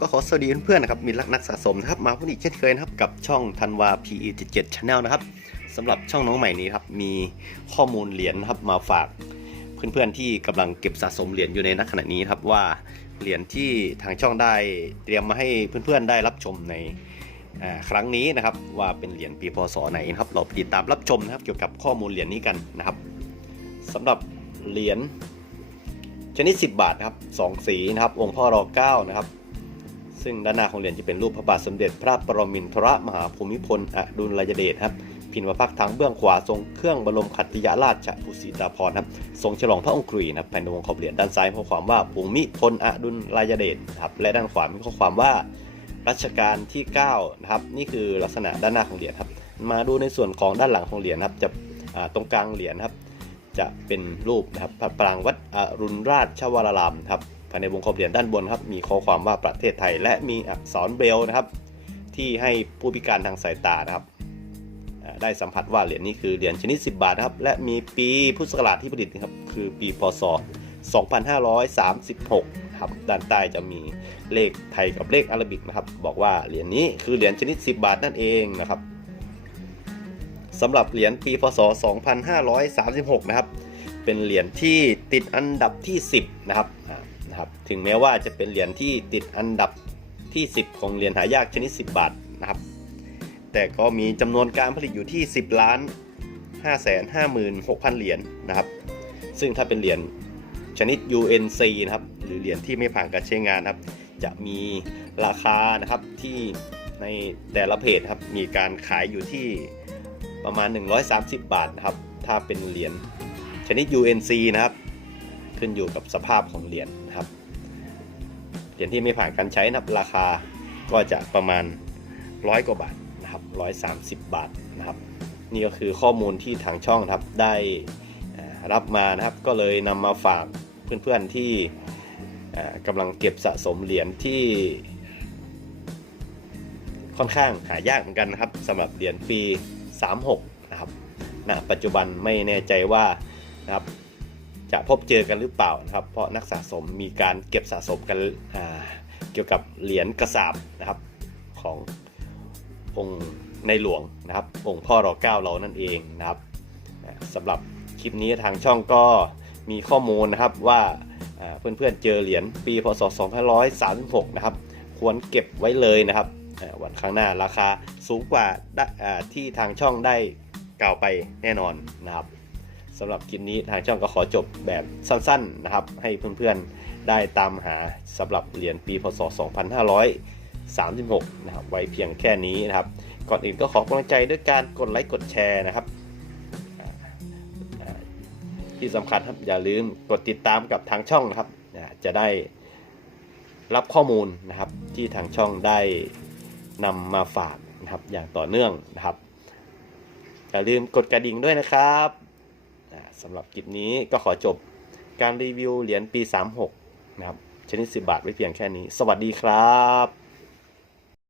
ก็ขอสวัสดีเพื่อนๆนะครับมีรักนักสะสมนะครับมาพบกันอีกเช่นเคยนะครับกับช่องธันวา PE 77 Channel นะครับสำหรับช่องน้องใหม่นี้ครับมีข้อมูลเหรียญนะครับมาฝากเพื่อนๆที่กำลังเก็บสะสมเหรียญอยู่ในณขณะนี้ครับว่าเหรียญที่ทางช่องได้เตรียมมาให้เพื่อนๆได้รับชมในครั้งนี้นะครับว่าเป็นเหรียญปีพศไหนนะครับเราติดตามรับชมนะครับเกี่ยวกับข้อมูลเหรียญนี้กันนะครับสำหรับเหรียญชนิด 10 บาทนะครับสองสีนะครับองค์พ่อรอเก้านะครับ ซึ่งด้านหน้าของเหรียญจะเป็นรูปพระบาทสมเด็จพระปรมินทรมหาภูมิพลอดุลยเดชครับพินวพักทางเบื้องขวาทรงเครื่องบรมขัตติยราชภูสิตาภรครับทรงฉลองพระองค์กรีนะครับภายในวงขอบเหรียญด้านซ้ายมีข้อความว่าภูมิพลอดุลยเดชครับและด้านขวามีข้อความว่ารัชกาลที่9นะครับนี่คือลักษณะด้านหน้าของเหรียญครับ มาดูในส่วนของด้านหลังของเหรียญครับจะตรงกลางเหรียญครับ จะเป็นรูปนะครับพระปรางวัดอรุณราชวรารามครับ ภายในวงขอบเหรียญด้านบนครับ มีข้อความว่าประเทศไทย และมีอักษรเบลนะครับ ที่ให้ผู้พิการทางสายตานะครับ ได้สัมผัสว่าเหรียญนี้คือเหรียญชนิด 10 บาทนะครับ และมีปีพุทธศักราชที่ผลิตนะครับ คือปีพศ 2536 ครับ ด้านใต้จะมีเลขไทยกับเลขอาราบิกนะครับ บอกว่าเหรียญนี้คือเหรียญชนิด 10 บาทนั่นเองนะครับสำหรับเหรียญปีพศ 2536 นะครับ เป็นเหรียญที่ติดอันดับที่ 10 นะครับนะครับ ถึงแม้ว่าจะเป็นเหรียญที่ติดอันดับที่ 10 ของเหรียญหายากชนิด 10 บาทนะครับ แต่ก็มีจำนวนการผลิตอยู่ที่ 10 ล้าน 5 5 6 0 0 0 เหรียญนะครับ ซึ่งถ้าเป็นเหรียญชนิด UNC นะครับ หรือเหรียญที่ไม่ผ่านการใช้งานนะครับ จะมีราคานะครับที่ในแต่ละเพจครับ มีการขายอยู่ที่ประมาณ 130 บาทนะครับ ถ้าเป็นเหรียญชนิด UNC นะครับ ขึ้นอยู่กับสภาพของเหรียญนะครับ เหรียญที่ไม่ผ่านการใช้นะครับราคาก็จะประมาณร้อยกว่าบาทนะครับ130บบาทนะครับ นี่ก็คือข้อมูลที่ทางช่องครับได้รับมานะครับ ก็เลยนำมาฝากเพื่อนๆที่เอ่อกำลังเก็บสะสมเหรียญที่ค่อนข้างหายากเหมือนกันนะครับสำหรับเหรียญปี 36 นะครับณปัจจุบันไม่แน่ใจว่านะครับ จะพบเจอกันหรือเปล่านะครับ เพราะนักสะสมมีการเก็บสะสมกันเกี่ยวกับเหรียญกระสาบนะครับขององค์ในหลวงนะครับ องค์พ่อรอเก้าเรานั่นเองนะครับสำหรับคลิปนี้ทางช่องก็มีข้อมูลนะครับว่าเพื่อนๆเจอเหรียญปีพศ 2536 นะครับ ควรเก็บไว้เลยนะครับวันข้างหน้าราคาสูงกว่าที่ทางช่องได้กล่าวไปแน่นอนนะครับ สำหรับคลิปนี้ทางช่องก็ขอจบแบบสั้นๆนะครับ ให้เพื่อนๆได้ตามหาสำหรับเหรียญปีพศ 2536 นะครับ ไว้เพียงแค่นี้นะครับ ก่อนอื่นก็ขอกำลังใจด้วยการกดไลค์กดแชร์นะครับ ที่สำคัญครับอย่าลืมกดติดตามกับทางช่องนะครับ จะได้รับข้อมูลนะครับที่ทางช่องได้นำมาฝากนะครับอย่างต่อเนื่องนะครับอย่าลืมกดกระดิ่งด้วยนะครับ สำหรับคลิปนี้ก็ขอจบการรีวิวเหรียญปี 36 นะครับ ชนิด 10 บาทไว้เพียงแค่นี้ สวัสดีครับ